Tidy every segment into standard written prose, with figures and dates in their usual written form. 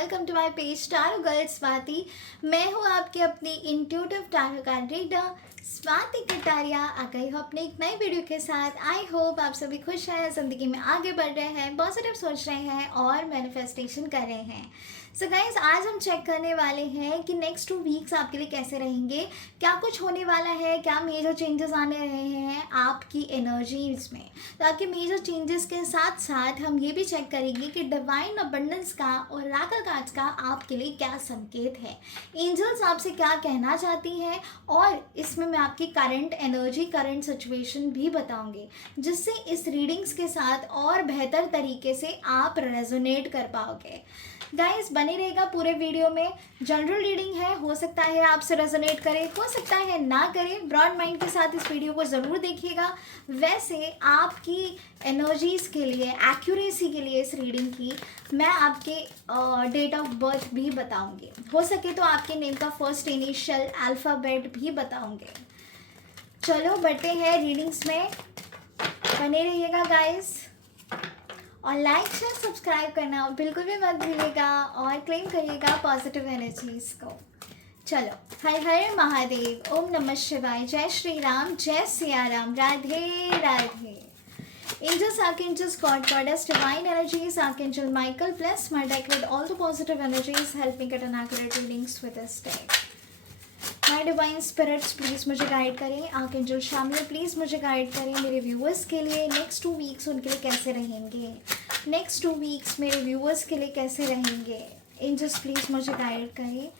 Welcome to my page tarot girl Swati. मैं हूँ आपकी अपनी intuitive tarot card reader Swati Kataria. आ गई हो अपने एक नए वीडियो के साथ। आई होप आप सभी खुश हैं, ज़िंदगी में आगे बढ़ रहे हैं, पॉजिटिव सोच रहे हैं और मैनिफेस्टेशन कर रहे हैं। सो गाइस, आज हम चेक करने वाले हैं कि नेक्स्ट 2 वीक्स आपके लिए कैसे रहेंगे, क्या कुछ होने वाला है, क्या मेजर चेंजेस आने रहे हैं आपकी एनर्जीज में। तो आपके मेजर चेंजेस के साथ साथ हम ये भी चेक करेंगे कि डिवाइन अबंडेंस का और ओरेकल कार्ड्स का आपके लिए क्या संकेत है, एंजल्स आपसे क्या कहना चाहती हैं, और इसमें मैं आपकी करंट एनर्जी, करंट सिचुएशन भी बताऊंगी, जिससे इस रीडिंग्स के साथ और बेहतर तरीके से आप रेजोनेट कर पाओगे। गाइस, बने रहेगा पूरे वीडियो में। जनरल रीडिंग है, हो सकता है आपसे रेजोनेट करे, हो सकता है ना करे। ब्रॉड माइंड के साथ इस वीडियो को ज़रूर देखिएगा। वैसे आपकी एनर्जीज के लिए, एक्यूरेसी के लिए इस रीडिंग की मैं आपके डेट ऑफ बर्थ भी बताऊंगी। हो सके तो आपके नेम का फर्स्ट इनिशियल अल्फ़ाबेट भी बताऊंगे। चलो बढ़ते हैं रीडिंग्स में, बने रहिएगा गाइस, और लाइक शेयर सब्सक्राइब करना बिल्कुल भी मत भूलिएगा और क्लेम करिएगा पॉजिटिव एनर्जीज को। चलो, हर हर महादेव, ओम नमः शिवाय, जय श्री राम, जय Siya Ram, Radhe Radhe. Angels, archangels, God, Goddess, divine energies, Archangel Michael, bless my deck with all the positive energies, help me get an accurate readings with this deck. My divine spirits please मुझे guide करें। Archangel Chamuel please मुझे guide करें मेरे viewers के लिए। Next 2 weeks उनके लिए कैसे रहेंगे, नेक्स्ट 2 वीक्स मेरे व्यूअर्स के लिए कैसे रहेंगे। एंजल्स प्लीज़ मुझे गाइड करें,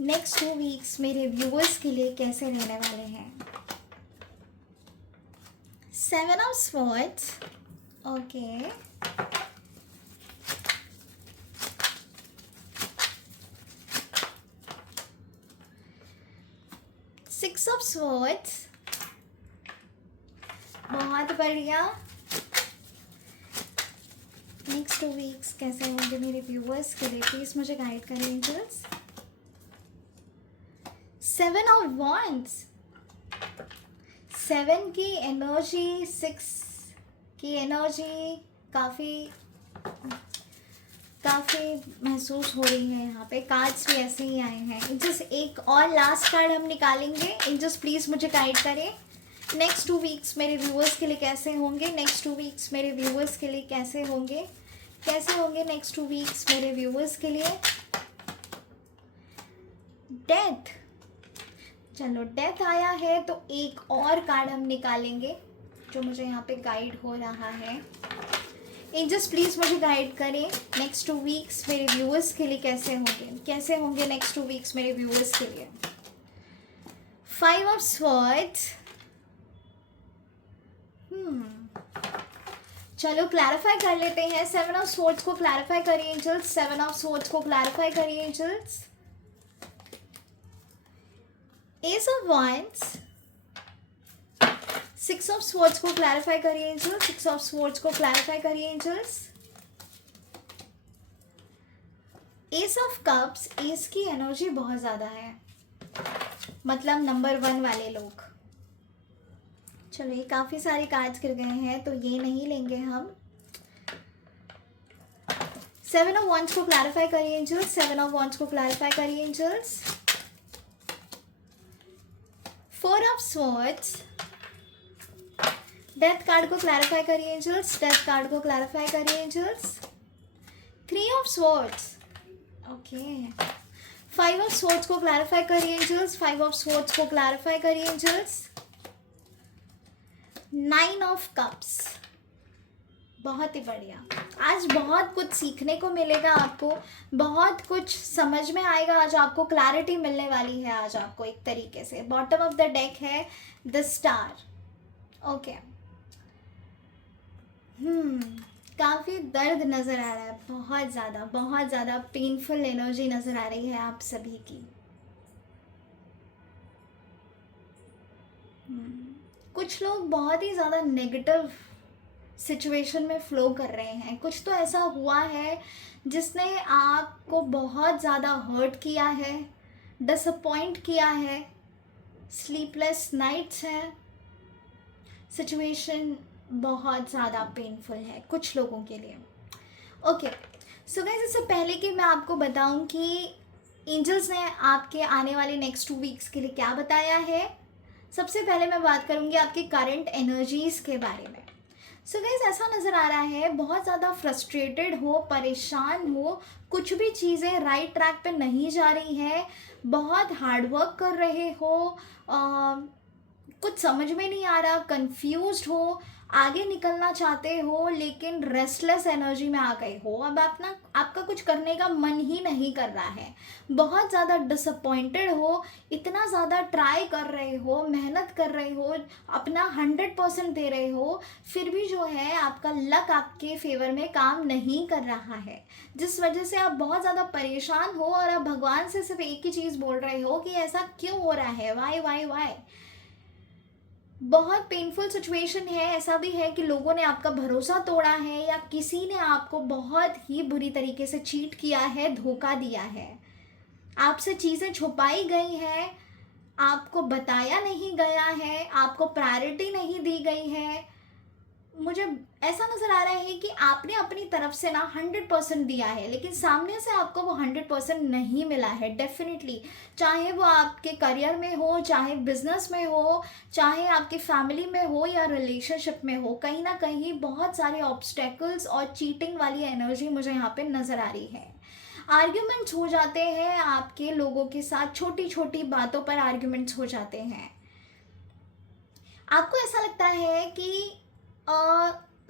नेक्स्ट 2 वीक्स मेरे व्यूअर्स के लिए कैसे रहने वाले हैं। 7 of swords, okay, 6 of swords, बहुत बढ़िया। नेक्स्ट 2 वीक्स कैसे होंगे मेरे व्यूअर्स के लिए, प्लीज मुझे गाइड करें एंजल्स। 7 ऑफ वॉन्ड्स, 7 की एनर्जी, 6 की एनर्जी काफ़ी महसूस हो रही है। यहाँ पे कार्ड्स भी ऐसे ही आए हैं। एंजल्स, एक और लास्ट कार्ड हम निकालेंगे। एंजल्स प्लीज़ मुझे गाइड करें, नेक्स्ट 2 वीक्स मेरे व्यूअर्स के लिए कैसे होंगे, नेक्स्ट 2 वीक्स मेरे व्यूअर्स के लिए कैसे होंगे, कैसे होंगे नेक्स्ट 2 वीक्स मेरे व्यूअर्स के लिए। डेथ, चलो डेथ आया है तो एक और कार्ड हम निकालेंगे जो मुझे यहाँ पे गाइड हो रहा है। एंजल्स प्लीज़ मुझे गाइड करें, नेक्स्ट 2 वीक्स मेरे व्यूअर्स के लिए कैसे होंगे, कैसे होंगे नेक्स्ट 2 वीक्स मेरे व्यूअर्स के लिए। 5 ऑफ स्वॉर्ड्स, चलो क्लैरिफाई कर लेते हैं। 7 ऑफ स्वॉर्ड्स को क्लैरिफाई करिए एंजल्स, 7 ऑफ स्वॉर्ड्स को क्लैरिफाई करिए angels. Ace of wands, 6 of swords को क्लैरिफाई करिए एंजल्स, 6 ऑफ स्वॉर्ड्स को क्लैरिफाई करिए angels. Ace of cups, ace की एनर्जी बहुत ज़्यादा है, मतलब नंबर 1 वाले लोग। चलो, ये काफ़ी सारे कार्ड्स गिर गए हैं तो ये नहीं लेंगे हम। 7 ऑफ वॉन्ड्स को क्लैरिफाई करिए एंजल्स, 7 ऑफ वॉन्ड्स को क्लैरिफाई करिए angels. 4 of swords, death card को क्लैरिफाई करिए एंजल्स, डेथ कार्ड को क्लैरिफाई करिए angels. 3 of swords, okay, 5 of swords को क्लैरिफाई करिए एंजल्स, 5 ऑफ स्वॉर्ड्स को क्लैरिफाई करिए एंजल्स। 9 ऑफ कप्स, बहुत ही बढ़िया। आज बहुत कुछ सीखने को मिलेगा आपको, बहुत कुछ समझ में आएगा। आज आपको क्लैरिटी मिलने वाली है आज आपको एक तरीके से। बॉटम ऑफ द डेक है द स्टार, ओके। काफ़ी दर्द नज़र आ रहा है, बहुत ज़्यादा पेनफुल एनर्जी नज़र आ रही है आप सभी की। कुछ लोग बहुत ही ज़्यादा नेगेटिव सिचुएशन में फ़्लो कर रहे हैं। कुछ तो ऐसा हुआ है जिसने आपको बहुत ज़्यादा हर्ट किया है, डिसअपॉइंट किया है, स्लीपलेस नाइट्स हैं, सिचुएशन बहुत ज़्यादा पेनफुल है कुछ लोगों के लिए। ओके, सो गाइस, इससे पहले कि मैं आपको बताऊं कि एंजल्स ने आपके आने वाले नेक्स्ट 2 वीक्स के लिए क्या बताया है, सबसे पहले मैं बात करूंगी आपकी करंट एनर्जीज़ के बारे में। सो गाइस, ऐसा नज़र आ रहा है बहुत ज़्यादा फ्रस्ट्रेटेड हो, परेशान हो, कुछ भी चीज़ें राइट ट्रैक पे नहीं जा रही है, बहुत हार्ड वर्क कर रहे हो, कुछ समझ में नहीं आ रहा, कंफ्यूज्ड हो, आगे निकलना चाहते हो लेकिन रेस्टलेस एनर्जी में आ गए हो। अब आपका कुछ करने का मन ही नहीं कर रहा है, बहुत ज़्यादा डिसअपॉइंटेड हो, इतना ज़्यादा ट्राई कर रहे हो, मेहनत कर रहे हो, अपना 100% दे रहे हो, फिर भी जो है आपका लक आपके फेवर में काम नहीं कर रहा है, जिस वजह से आप बहुत ज़्यादा परेशान हो और आप भगवान से सिर्फ एक ही चीज़ बोल रहे हो कि ऐसा क्यों हो रहा है, वाई वाई वाई। बहुत पेनफुल सिचुएशन है। ऐसा भी है कि लोगों ने आपका भरोसा तोड़ा है या किसी ने आपको बहुत ही बुरी तरीके से चीट किया है, धोखा दिया है, आपसे चीज़ें छुपाई गई हैं, आपको बताया नहीं गया है, आपको प्रायोरिटी नहीं दी गई है। मुझे ऐसा नज़र आ रहा है कि आपने अपनी तरफ से ना 100% दिया है, लेकिन सामने से आपको वो 100% नहीं मिला है डेफिनेटली। चाहे वो आपके करियर में हो, चाहे बिजनेस में हो, चाहे आपकी फैमिली में हो या रिलेशनशिप में हो, कहीं ना कहीं बहुत सारे ऑब्स्टेकल्स और चीटिंग वाली एनर्जी मुझे यहाँ पे नज़र आ रही है। आर्ग्यूमेंट्स हो जाते हैं आपके लोगों के साथ, छोटी छोटी बातों पर आर्ग्यूमेंट्स हो जाते हैं। आपको ऐसा लगता है कि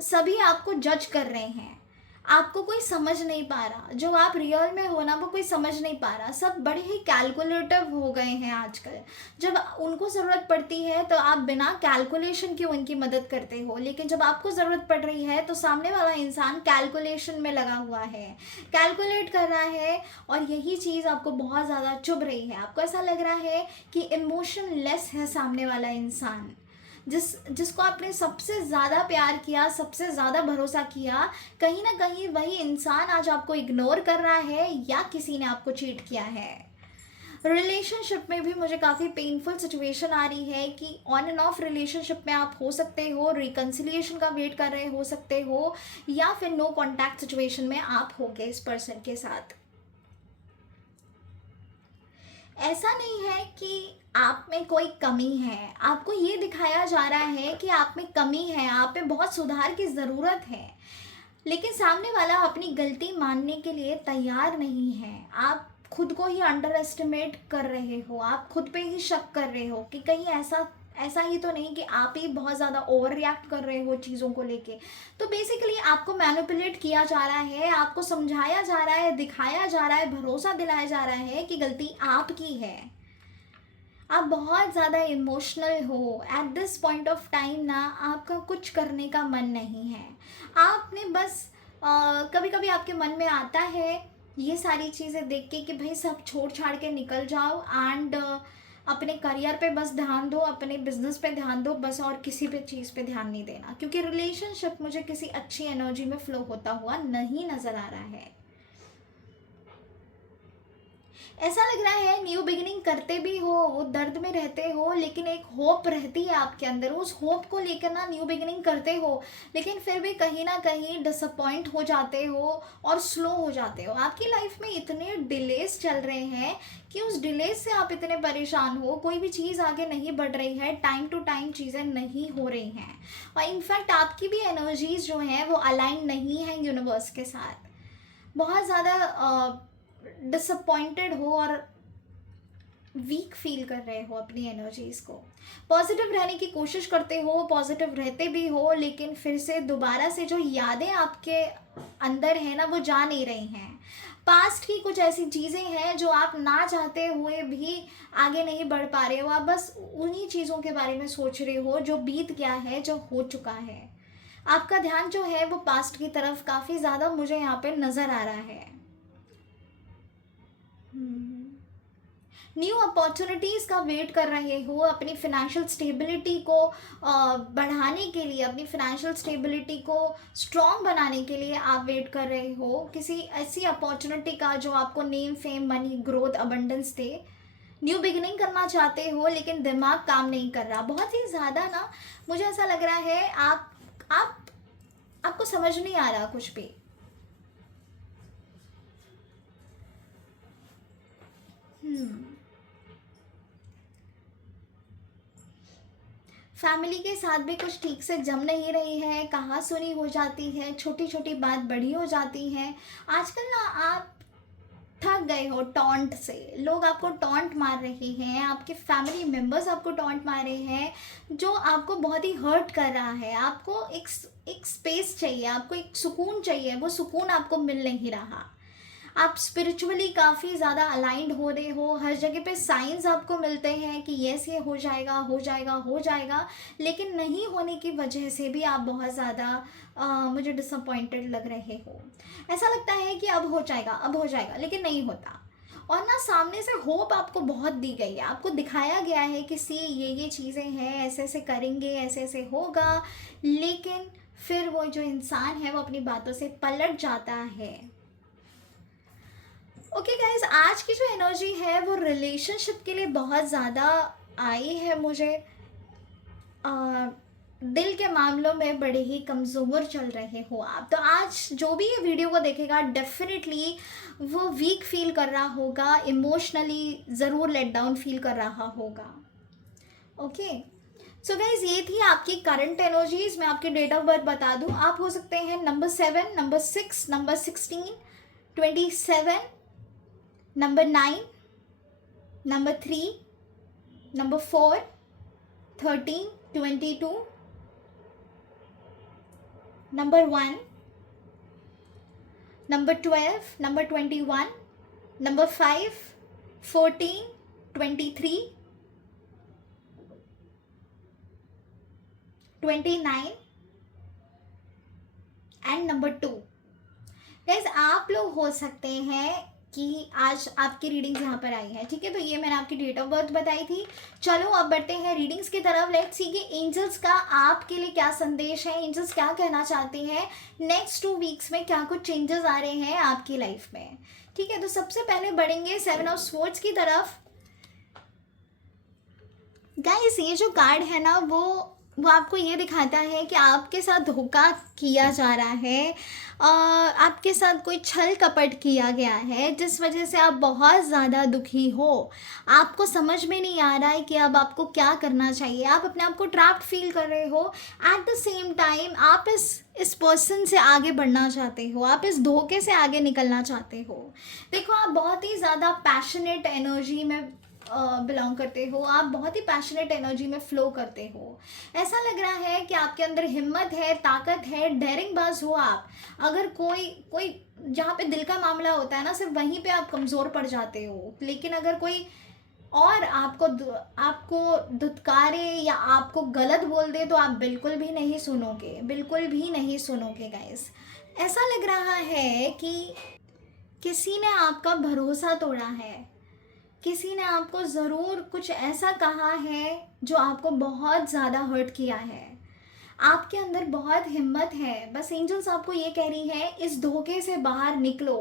सभी आपको जज कर रहे हैं, आपको कोई समझ नहीं पा रहा, जो आप रियल में हो ना वो कोई समझ नहीं पा रहा। सब बड़े ही कैलकुलेटिव हो गए हैं आजकल। जब उनको ज़रूरत पड़ती है तो आप बिना कैलकुलेशन के उनकी मदद करते हो, लेकिन जब आपको ज़रूरत पड़ रही है तो सामने वाला इंसान कैलकुलेशन में लगा हुआ है, कैलकुलेट कर रहा है, और यही चीज़ आपको बहुत ज़्यादा चुभ रही है। आपको ऐसा लग रहा है कि इमोशन लेस है सामने वाला इंसान, जिसको आपने सबसे ज़्यादा प्यार किया, सबसे ज़्यादा भरोसा किया, कहीं ना कहीं वही इंसान आज आपको इग्नोर कर रहा है या किसी ने आपको चीट किया है। रिलेशनशिप में भी मुझे काफ़ी पेनफुल सिचुएशन आ रही है कि ऑन एंड ऑफ रिलेशनशिप में आप हो सकते हो, रिकन्सिलिएशन का वेट कर रहे हो सकते हो, या फिर नो कॉन्टैक्ट सिचुएशन में आप होगे इस पर्सन के साथ। ऐसा नहीं है कि आप में कोई कमी है, आपको ये दिखाया जा रहा है कि आप में कमी है, आप में बहुत सुधार की ज़रूरत है, लेकिन सामने वाला अपनी गलती मानने के लिए तैयार नहीं है। आप खुद को ही अंडर एस्टिमेट कर रहे हो, आप खुद पे ही शक कर रहे हो कि कहीं ऐसा ऐसा ही तो नहीं कि आप ही बहुत ज़्यादा ओवर रिएक्ट कर रहे हो चीज़ों को लेके। तो बेसिकली आपको मैनिपुलेट किया जा रहा है, आपको समझाया जा रहा है, दिखाया जा रहा है, भरोसा दिलाया जा रहा है कि गलती आपकी है। आप बहुत ज़्यादा इमोशनल हो at this point of time ना, आपका कुछ करने का मन नहीं है। आपने बस कभी कभी आपके मन में आता है ये सारी चीज़ें देख के कि भाई सब छोड़ छाड़ के निकल जाओ एंड अपने करियर पे बस ध्यान दो, अपने बिजनेस पे ध्यान दो बस, और किसी भी चीज़ पे ध्यान नहीं देना, क्योंकि रिलेशनशिप मुझे किसी अच्छी एनर्जी में फ्लो होता हुआ नहीं नज़र आ रहा है। ऐसा लग रहा है न्यू बिगिनिंग करते भी हो, दर्द में रहते हो, लेकिन एक होप रहती है आपके अंदर, उस होप को लेकर ना न्यू बिगिनिंग करते हो, लेकिन फिर भी कहीं ना कहीं डिसअपॉइंट हो जाते हो और स्लो हो जाते हो। आपकी लाइफ में इतने डिलेस चल रहे हैं कि उस डिलेस से आप इतने परेशान हो, कोई भी चीज़ आगे नहीं बढ़ रही है, टाइम टू टाइम चीज़ें नहीं हो रही हैं, और इनफैक्ट आपकी भी एनर्जीज जो हैं वो अलाइन नहीं है यूनिवर्स के साथ। बहुत ज़्यादा डिसअपॉइंटेड हो और वीक फील कर रहे हो अपनी एनर्जीज़ को। पॉजिटिव रहने की कोशिश करते हो, पॉजिटिव रहते भी हो, लेकिन फिर से दोबारा से जो यादें आपके अंदर है ना वो जा नहीं रही हैं। पास्ट की कुछ ऐसी चीज़ें हैं जो आप ना चाहते हुए भी आगे नहीं बढ़ पा रहे हो, आप बस उन्हीं चीज़ों के बारे में सोच रहे हो जो बीत गया है, जो हो चुका है। आपका ध्यान जो है वो पास्ट की तरफ काफ़ी ज़्यादा मुझे यहाँ पे नज़र आ रहा है। न्यू अपॉर्चुनिटीज़ का वेट कर रहे हो, अपनी फिनेंशियल स्टेबिलिटी को बढ़ाने के लिए, अपनी फिनेंशियल स्टेबिलिटी को स्ट्रॉन्ग बनाने के लिए आप वेट कर रहे हो किसी ऐसी अपॉर्चुनिटी का जो आपको name, fame, money, growth, abundance दे। न्यू बिगिनिंग करना चाहते हो लेकिन दिमाग काम नहीं कर रहा, बहुत ही ज़्यादा ना मुझे ऐसा लग रहा है आप आपको समझ नहीं आ रहा कुछ भी। फैमिली के साथ भी कुछ ठीक से जम नहीं रही है, कहा सुनी हो जाती है, छोटी छोटी बात बड़ी हो जाती है। आजकल ना आप थक गए हो टॉन्ट से, लोग आपको टॉन्ट मार रहे हैं, आपके फैमिली मेम्बर्स आपको टॉन्ट मार रहे हैं, जो आपको बहुत ही हर्ट कर रहा है। आपको एक स्पेस चाहिए, आपको एक सुकून चाहिए, वो सुकून आपको मिल नहीं रहा। आप स्पिरिचुअली काफ़ी ज़्यादा अलाइंड हो रहे हो, हर जगह पे साइंस आपको मिलते हैं कि यस ये हो जाएगा हो जाएगा हो जाएगा, लेकिन नहीं होने की वजह से भी आप बहुत ज़्यादा मुझे डिसअपॉइंटेड लग रहे हो। ऐसा लगता है कि अब हो जाएगा अब हो जाएगा, लेकिन नहीं होता। और ना सामने से होप आपको बहुत दी गई है, आपको दिखाया गया है कि सी ये चीज़ें हैं, ऐसे ऐसे करेंगे, ऐसे ऐसे होगा, लेकिन फिर वो जो इंसान है वो अपनी बातों से पलट जाता है। ओके गाइज, आज की जो एनर्जी है वो रिलेशनशिप के लिए बहुत ज़्यादा आई है मुझे। दिल के मामलों में बड़े ही कमज़ोर चल रहे हो आप, तो आज जो भी ये वीडियो को देखेगा डेफिनेटली वो वीक फील कर रहा होगा, इमोशनली ज़रूर लेट डाउन फील कर रहा होगा। ओके सो गाइज, ये थी आपकी करंट एनर्जीज। मैं आपकी डेट ऑफ बर्थ बता दूं, आप हो सकते हैं number 7, number 6, number 16, 27, number 9, number 3, number 4, 13, 22, number 1, number 12, number 21, number 5, 14, 23, 29 and number 2। Guys, आप लोग हो सकते हैं कि आज आपकी रीडिंग्स यहाँ पर आई है, ठीक है। तो ये मैंने आपकी डेट ऑफ बर्थ बताई थी। चलो अब बढ़ते हैं रीडिंग्स की तरफ। लेट्स सी कि एंजल्स का आपके लिए क्या संदेश है, एंजल्स क्या कहना चाहते हैं, नेक्स्ट 2 वीक्स में क्या कुछ चेंजेस आ रहे हैं आपकी लाइफ में, ठीक है। तो सबसे पहले बढ़ेंगे 7 ऑफ स्वॉर्ड्स की तरफ। गाइस, ये जो कार्ड है ना वो आपको ये दिखाता है कि आपके साथ धोखा किया जा रहा है, आपके साथ कोई छल कपट किया गया है, जिस वजह से आप बहुत ज़्यादा दुखी हो। आपको समझ में नहीं आ रहा है कि अब आपको क्या करना चाहिए, आप अपने आप को ट्रैप्ड फील कर रहे हो। एट द सेम टाइम आप इस पर्सन से आगे बढ़ना चाहते हो, आप इस धोखे से आगे निकलना चाहते हो। देखो, आप बहुत ही ज़्यादा पैशनेट एनर्जी में बिलोंग करते हो, आप बहुत ही पैशनेट एनर्जी में फ्लो करते हो। ऐसा लग रहा है कि आपके अंदर हिम्मत है, ताकत है, डेयरिंग बाज हो आप। अगर कोई जहाँ पे दिल का मामला होता है ना, सिर्फ वहीं पे आप कमज़ोर पड़ जाते हो। लेकिन अगर कोई और आपको धुतकारे या आपको गलत बोल दे तो आप बिल्कुल भी नहीं सुनोगे, बिल्कुल भी नहीं सुनोगे गाइस। ऐसा लग रहा है कि किसी ने आपका भरोसा तोड़ा है, किसी ने आपको ज़रूर कुछ ऐसा कहा है जो आपको बहुत ज़्यादा हर्ट किया है। आपके अंदर बहुत हिम्मत है, बस एंजल्स आपको ये कह रही है इस धोखे से बाहर निकलो।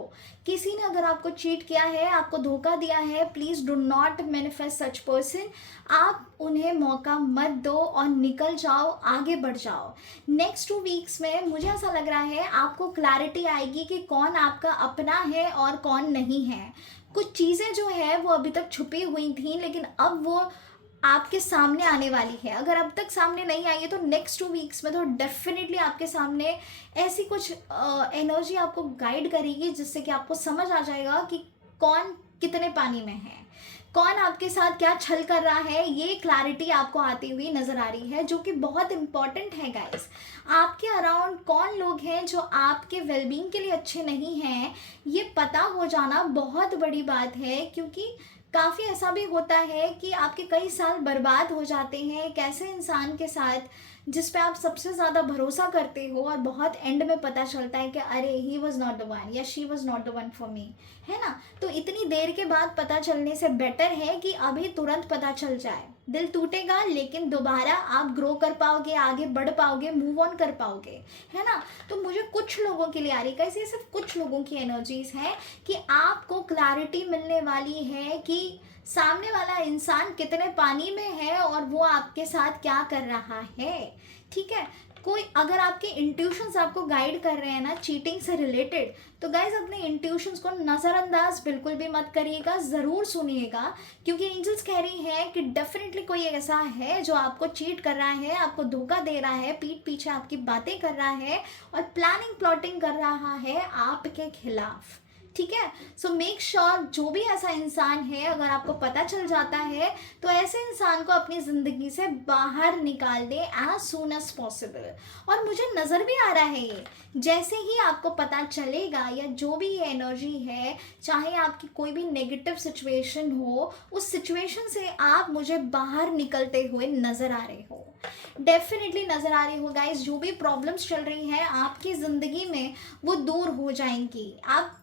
किसी ने अगर आपको चीट किया है, आपको धोखा दिया है, please do not manifest such person. आप उन्हें मौका मत दो और निकल जाओ, आगे बढ़ जाओ। नेक्स्ट 2 वीक्स में मुझे ऐसा लग रहा है आपको क्लैरिटी आएगी कि कौन आपका अपना है और कौन नहीं है। कुछ चीज़ें जो है वो अभी तक छुपी हुई थी, लेकिन अब वो आपके सामने आने वाली है। अगर अब तक सामने नहीं आई है तो नेक्स्ट 2 वीक्स में तो डेफिनेटली आपके सामने ऐसी कुछ एनर्जी आपको गाइड करेगी, जिससे कि आपको समझ आ जाएगा कि कौन कितने पानी में है, कौन आपके साथ क्या छल कर रहा है। ये क्लैरिटी आपको आती हुई नज़र आ रही है, जो कि बहुत इंपॉर्टेंट है गाइस। आपके अराउंड कौन लोग हैं जो आपके वेलबींग के लिए अच्छे नहीं हैं, ये पता हो जाना बहुत बड़ी बात है। क्योंकि काफ़ी ऐसा भी होता है कि आपके कई साल बर्बाद हो जाते हैं एक ऐसे इंसान के साथ जिस पे आप सबसे ज़्यादा भरोसा करते हो, और बहुत एंड में पता चलता है कि अरे he was not the one या she was not the one for me, है ना। तो इतनी देर के बाद पता चलने से बेटर है कि अभी तुरंत पता चल जाए। दिल टूटेगा लेकिन दोबारा आप ग्रो कर पाओगे, आगे बढ़ पाओगे, मूव ऑन कर पाओगे, है ना। तो मुझे कुछ लोगों के लिए आ रही है, कैसे सिर्फ कुछ लोगों की एनर्जीज है कि आपको क्लैरिटी मिलने वाली है कि सामने वाला इंसान कितने पानी में है और वो आपके साथ क्या कर रहा है, ठीक है। कोई अगर आपके इंट्यूशंस आपको गाइड कर रहे हैं ना चीटिंग से रिलेटेड, तो गाइज अपने इंट्यूशंस को नज़रअंदाज बिल्कुल भी मत करिएगा, ज़रूर सुनिएगा, क्योंकि एंजल्स कह रही हैं कि डेफिनेटली कोई ऐसा है जो आपको चीट कर रहा है, आपको धोखा दे रहा है, पीठ पीछे आपकी बातें कर रहा है और प्लानिंग प्लॉटिंग कर रहा है आपके खिलाफ। ठीक है, सो मेक श्योर जो भी ऐसा इंसान है, अगर आपको पता चल जाता है तो ऐसे इंसान को अपनी ज़िंदगी से बाहर निकाल दे एज सून एज पॉसिबल। और मुझे नज़र भी आ रहा है ये, जैसे ही आपको पता चलेगा या जो भी ये एनर्जी है, चाहे आपकी कोई भी नेगेटिव सिचुएशन हो, उस सिचुएशन से आप मुझे बाहर निकलते हुए नज़र आ रहे हो, डेफिनेटली नज़र आ रही हो गाइज। जो भी प्रॉब्लम्स चल रही हैं आपकी ज़िंदगी में वो दूर हो जाएंगी, आप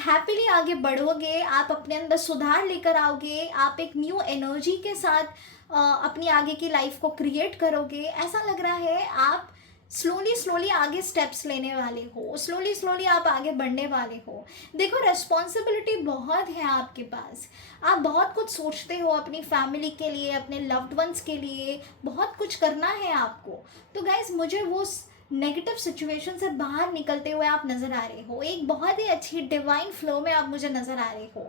हैप्पीली आगे बढ़ोगे, आप अपने अंदर सुधार लेकर आओगे, आप एक न्यू एनर्जी के साथ अपनी आगे की लाइफ को क्रिएट करोगे। ऐसा लग रहा है आप स्लोली आगे स्टेप्स लेने वाले हो, स्लोली आप आगे बढ़ने वाले हो। देखो रिस्पॉन्सिबिलिटी बहुत है आपके पास, आप बहुत कुछ सोचते हो अपनी फैमिली के लिए, अपने लव्ड वंस के लिए, बहुत कुछ करना है आपको। तो गाइज मुझे वो नेगेटिव सिचुएशन से बाहर निकलते हुए आप नज़र आ रहे हो, एक बहुत ही अच्छी डिवाइन फ्लो में आप मुझे नज़र आ रहे हो।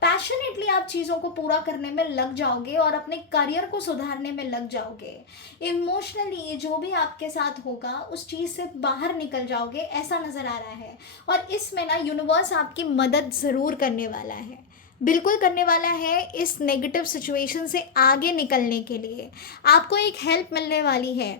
पैशनेटली आप चीज़ों को पूरा करने में लग जाओगे और अपने करियर को सुधारने में लग जाओगे। इमोशनली जो भी आपके साथ होगा उस चीज़ से बाहर निकल जाओगे, ऐसा नज़र आ रहा है। और इसमें ना यूनिवर्स आपकी मदद ज़रूर करने वाला है, बिल्कुल करने वाला है। इस नेगेटिव सिचुएशन से आगे निकलने के लिए आपको एक हेल्प मिलने वाली है।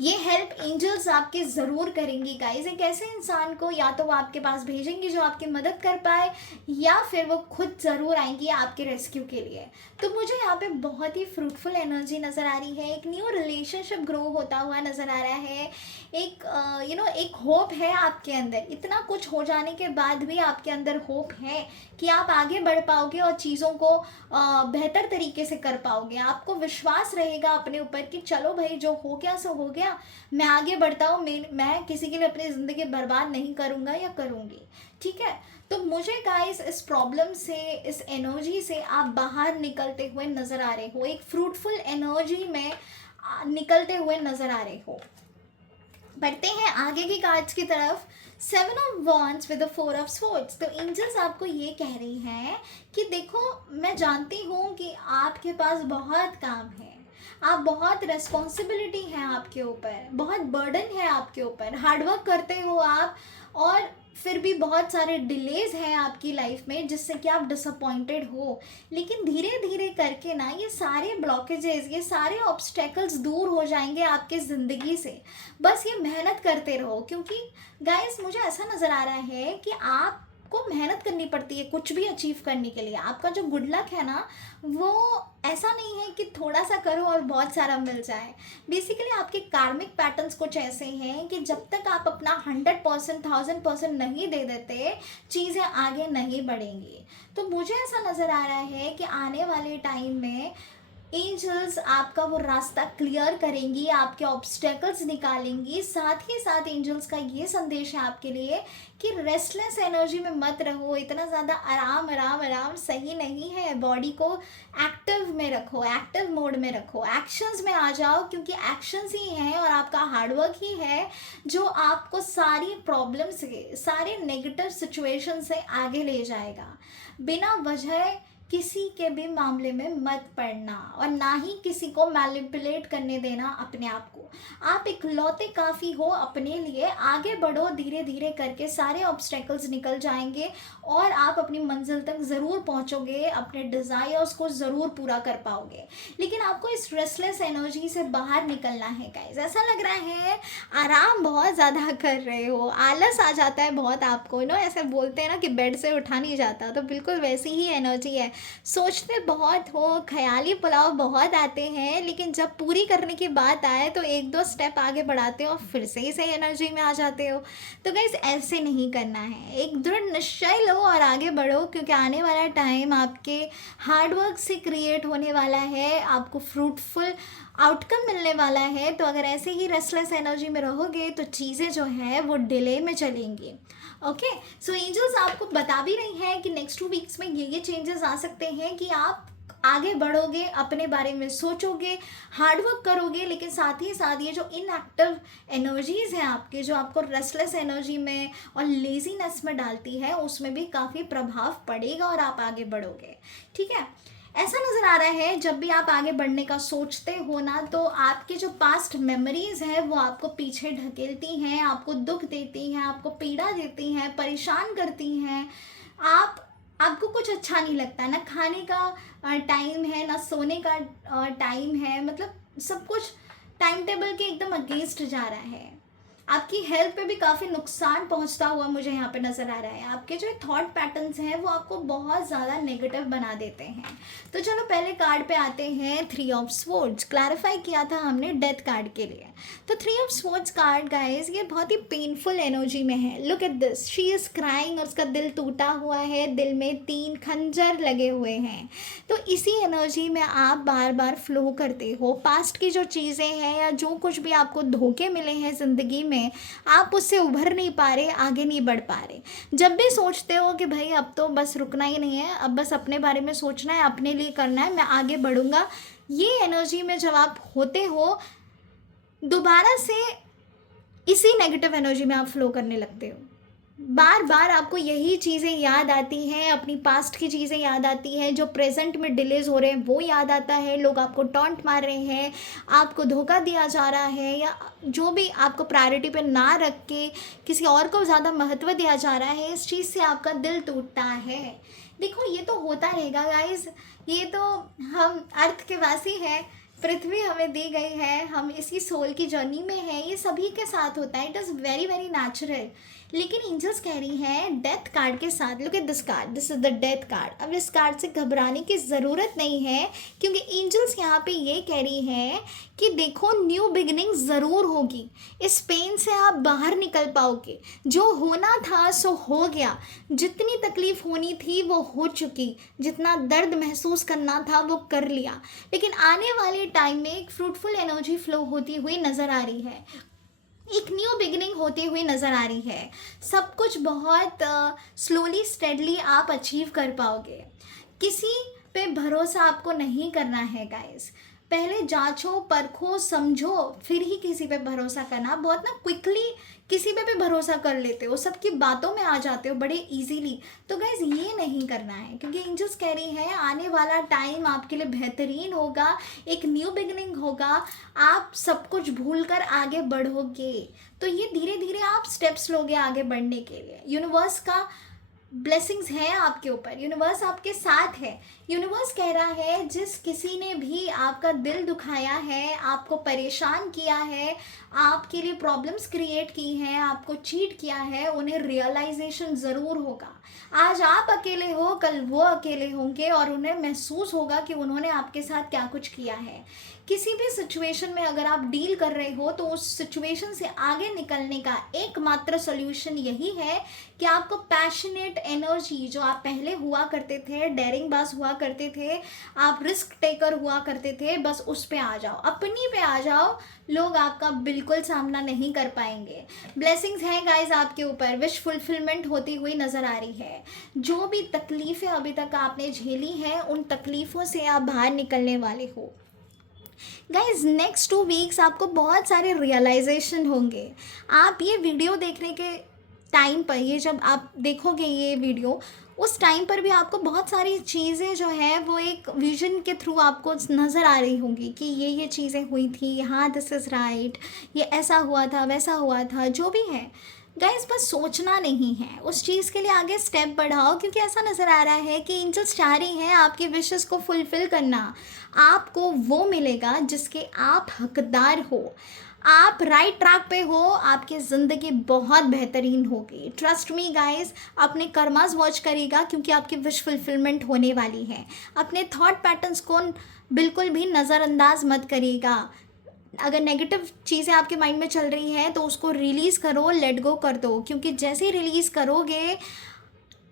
ये हेल्प एंजल्स आपके ज़रूर करेंगी गाइज। एक ऐसे इंसान को या तो वो आपके पास भेजेंगे जो आपकी मदद कर पाए, या फिर वो खुद ज़रूर आएंगी आपके रेस्क्यू के लिए। तो मुझे यहाँ पे बहुत ही फ्रूटफुल एनर्जी नज़र आ रही है, एक न्यू रिलेशनशिप ग्रो होता हुआ नज़र आ रहा है, एक एक होप है आपके अंदर। इतना कुछ हो जाने के बाद भी आपके अंदर होप है कि आप आगे बढ़ पाओगे और चीज़ों को बेहतर तरीके से कर पाओगे। आपको विश्वास रहेगा अपने ऊपर कि चलो भाई जो हो गया सो हो गया, मैं आगे बढ़ता हूँ, मैं किसी के लिए अपनी ज़िंदगी बर्बाद नहीं करूँगा या करूँगी। ठीक है, तो मुझे गाइस इस प्रॉब्लम से, इस एनर्जी से आप बाहर निकलते हुए नज़र आ रहे हो, एक फ्रूटफुल एनर्जी में निकलते हुए नज़र आ रहे हो। बढ़ते हैं आगे की कार्ड्स की तरफ। 7 of wands with the 4 of swords. तो एंजल्स आपको ये कह रही हैं कि देखो मैं जानती हूँ कि आपके पास बहुत काम है, आप बहुत रिस्पॉन्सिबिलिटी है आपके ऊपर, बहुत बर्डन है आपके ऊपर, हार्डवर्क करते हो आप, और फिर भी बहुत सारे डिलेज हैं आपकी लाइफ में जिससे कि आप डिसअपॉइंटेड हो। लेकिन धीरे धीरे करके ना ये सारे ब्लॉकेजेस, ये सारे ऑब्स्टेकल्स दूर हो जाएंगे आपके ज़िंदगी से। बस ये मेहनत करते रहो, क्योंकि गाइस मुझे ऐसा नज़र आ रहा है कि आपको मेहनत करनी पड़ती है कुछ भी अचीव करने के लिए। आपका जो गुड लक है ना, वो ऐसा नहीं है कि थोड़ा सा करो और बहुत सारा मिल जाए। बेसिकली आपके कार्मिक पैटर्न्स कुछ ऐसे हैं कि जब तक आप अपना 100%, 1000% नहीं दे देते, चीज़ें आगे नहीं बढ़ेंगी। तो मुझे ऐसा नज़र आ रहा है कि आने वाले टाइम में एंजल्स आपका वो रास्ता क्लियर करेंगी, आपके ऑब्स्टेकल्स निकालेंगी। साथ ही साथ एंजल्स का ये संदेश है आपके लिए कि रेस्टलेस एनर्जी में मत रहो, इतना ज़्यादा आराम सही नहीं है। बॉडी को एक्टिव में रखो, एक्टिव मोड में रखो, एक्शंस में आ जाओ, क्योंकि एक्शंस ही हैं और आपका हार्डवर्क ही है जो आपको सारी प्रॉब्लम से, सारे नेगेटिव सिचुएशन से आगे ले जाएगा। बिना वजह किसी के भी मामले में मत पड़ना और ना ही किसी को मैनिपुलेट करने देना अपने आप को। आप इकलौते काफ़ी हो अपने लिए, आगे बढ़ो, धीरे धीरे करके सारे ऑब्स्टेकल्स निकल जाएंगे और आप अपनी मंजिल तक ज़रूर पहुंचोगे, अपने डिज़ायर्स को ज़रूर पूरा कर पाओगे। लेकिन आपको इस रेस्टलेस एनर्जी से बाहर निकलना है गाइस। ऐसा लग रहा है आराम बहुत ज़्यादा कर रहे हो, आलस आ जाता है बहुत आपको, ऐसे बोलते हैं ना कि बेड से उठा नहीं जाता, तो बिल्कुल वैसी ही एनर्जी है। सोचते बहुत हो, ख्याली पुलाव बहुत आते हैं, लेकिन जब पूरी करने की बात आए तो 1-2 स्टेप आगे बढ़ाते हो, फिर से ही सही एनर्जी में आ जाते हो। तो गाइस ऐसे नहीं करना है, एक दृढ़ निश्चय लो और आगे बढ़ो, क्योंकि आने वाला टाइम आपके हार्डवर्क से क्रिएट होने वाला है, आपको फ्रूटफुल आउटकम मिलने वाला है। तो अगर ऐसे ही रेस्टलेस एनर्जी में रहोगे तो चीज़ें जो है वो डिले में चलेंगी। ओके, सो एंजल्स आपको बता भी रही हैं कि नेक्स्ट 2 वीक्स में ये चेंजेस आ सकते हैं कि आप आगे बढ़ोगे, अपने बारे में सोचोगे, हार्डवर्क करोगे, लेकिन साथ ही साथ ये जो इनएक्टिव एनर्जीज़ हैं आपके, जो आपको रेस्टलेस एनर्जी में और लेजीनेस में डालती है, उसमें भी काफ़ी प्रभाव पड़ेगा और आप आगे बढ़ोगे। ठीक है, ऐसा नज़र आ रहा है जब भी आप आगे बढ़ने का सोचते हो ना, तो आपके जो पास्ट मेमोरीज़ हैं वो आपको पीछे ढकेलती हैं, आपको दुख देती हैं, आपको पीड़ा देती हैं, परेशान करती हैं। आपको कुछ अच्छा नहीं लगता, ना खाने का टाइम है, ना सोने का टाइम है, मतलब सब कुछ टाइम टेबल के एकदम अगेंस्ट जा रहा है। आपकी हेल्थ पे भी काफ़ी नुकसान पहुंचता हुआ मुझे यहाँ पे नज़र आ रहा है। आपके जो थॉट पैटर्न्स हैं वो आपको बहुत ज़्यादा नेगेटिव बना देते हैं। तो चलो पहले कार्ड पे आते हैं, 3 ऑफ स्वॉर्ड्स। क्लैरिफाई किया था हमने डेथ कार्ड के लिए। तो 3 ऑफ स्वॉर्ड्स कार्ड गाइस, ये बहुत ही पेनफुल एनर्जी में है। Look at this, she is crying और उसका दिल टूटा हुआ है, दिल में 3 खंजर लगे हुए हैं। तो इसी एनर्जी में आप बार बार फ्लो करते हो। पास्ट की जो चीज़ें हैं या जो कुछ भी आपको धोखे मिले हैं ज़िंदगी में, आप उससे उभर नहीं पा रहे, आगे नहीं बढ़ पा रहे। जब भी सोचते हो कि भाई अब तो बस रुकना ही नहीं है, अब बस अपने बारे में सोचना है, अपने लिए करना है, मैं आगे बढ़ूंगा, ये एनर्जी में जब आप होते हो, दोबारा से इसी नेगेटिव एनर्जी में आप फ्लो करने लगते हो। बार बार आपको यही चीज़ें याद आती हैं, अपनी पास्ट की चीज़ें याद आती हैं, जो प्रेजेंट में डिलेज हो रहे हैं वो याद आता है, लोग आपको टॉन्ट मार रहे हैं, आपको धोखा दिया जा रहा है, या जो भी आपको प्रायोरिटी पे ना रख के किसी और को ज़्यादा महत्व दिया जा रहा है, इस चीज़ से आपका दिल टूटता है। देखो ये तो होता रहेगा गाइस, ये तो हम अर्थ के वासी हैं, पृथ्वी हमें दी गई है, हम इसी सोल की जर्नी में हैं, ये सभी के साथ होता है, it is very very natural. लेकिन एंजल्स कह रही हैं डेथ कार्ड के साथ, look at this card, this is the death card. अब इस कार्ड से घबराने की ज़रूरत नहीं है, क्योंकि एंजल्स यहाँ पे ये कह रही हैं कि देखो न्यू बिगिनिंग ज़रूर होगी, इस पेन से आप बाहर निकल पाओगे, जो होना था सो हो गया, जितनी तकलीफ़ होनी थी वो हो चुकी, जितना दर्द महसूस करना था वो कर लिया। लेकिन आने वाले टाइम में एक फ्रूटफुल एनर्जी फ्लो होती हुई नज़र आ रही है, एक न्यू बिगिनिंग होती हुई नज़र आ रही है। सब कुछ बहुत स्लोली स्टेडली आप अचीव कर पाओगे। किसी पे भरोसा आपको नहीं करना है गाइस, पहले जांचो परखो समझो फिर ही किसी पे भरोसा करना। बहुत ना क्विकली किसी पे भी भरोसा कर लेते हो, सबकी बातों में आ जाते हो बड़े इजीली, तो गाइज ये नहीं करना है, क्योंकि एंजल्स कह रही है आने वाला टाइम आपके लिए बेहतरीन होगा, एक न्यू बिगिनिंग होगा, आप सब कुछ भूल कर आगे बढ़ोगे। तो ये धीरे धीरे आप स्टेप्स लोगे आगे बढ़ने के लिए। यूनिवर्स का ब्लेसिंग्स हैं आपके ऊपर, यूनिवर्स आपके साथ है। यूनिवर्स कह रहा है जिस किसी ने भी आपका दिल दुखाया है, आपको परेशान किया है, आपके लिए प्रॉब्लम्स क्रिएट की हैं, आपको चीट किया है, उन्हें रियलाइजेशन ज़रूर होगा। आज आप अकेले हो, कल वो अकेले होंगे और उन्हें महसूस होगा कि उन्होंने आपके साथ क्या कुछ किया है। किसी भी सिचुएशन में अगर आप डील कर रहे हो तो उस सिचुएशन से आगे निकलने का एकमात्र सोल्यूशन यही है कि आपको पैशनेट एनर्जी, जो आप पहले हुआ करते थे, डेयरिंग बाज हुआ करते थे, आप रिस्क टेकर हुआ करते थे, बस उस पे आ जाओ, अपनी पे आ जाओ, लोग आपका बिल्कुल सामना नहीं कर पाएंगे। ब्लेसिंग्स हैं गाइज आपके ऊपर, विश फुलफिलमेंट होती हुई नज़र आ रही है। जो भी तकलीफ़ें अभी तक आपने झेली हैं, उन तकलीफ़ों से आप बाहर निकलने वाले हो। गाइज नेक्स्ट 2 वीक्स आपको बहुत सारे रियलाइजेशन होंगे। आप ये वीडियो देखने के टाइम पर, ये जब आप देखोगे ये वीडियो, उस टाइम पर भी आपको बहुत सारी चीज़ें जो है वो एक विजन के थ्रू आपको नज़र आ रही होंगी कि ये चीज़ें हुई थी, हाँ दिस इज़ राइट, ये ऐसा हुआ था, वैसा हुआ था, जो भी है। गाइस बस सोचना नहीं है, उस चीज़ के लिए आगे स्टेप बढ़ाओ, क्योंकि ऐसा नज़र आ रहा है कि एंजल्स चाह रही हैं आपकी विशेस को फुलफ़िल करना। आपको वो मिलेगा जिसके आप हकदार हो। आप राइट ट्रैक पे हो, आपकी ज़िंदगी बहुत बेहतरीन होगी। ट्रस्ट मी गाइस, अपने कर्मास वॉच करिएगा, क्योंकि आपकी विश फुलफिलमेंट होने वाली है। अपने थॉट पैटर्न्स को बिल्कुल भी नज़रअंदाज मत करिएगा। अगर नेगेटिव चीज़ें आपके माइंड में चल रही हैं तो उसको रिलीज़ करो, लेट गो कर दो, क्योंकि जैसे ही रिलीज़ करोगे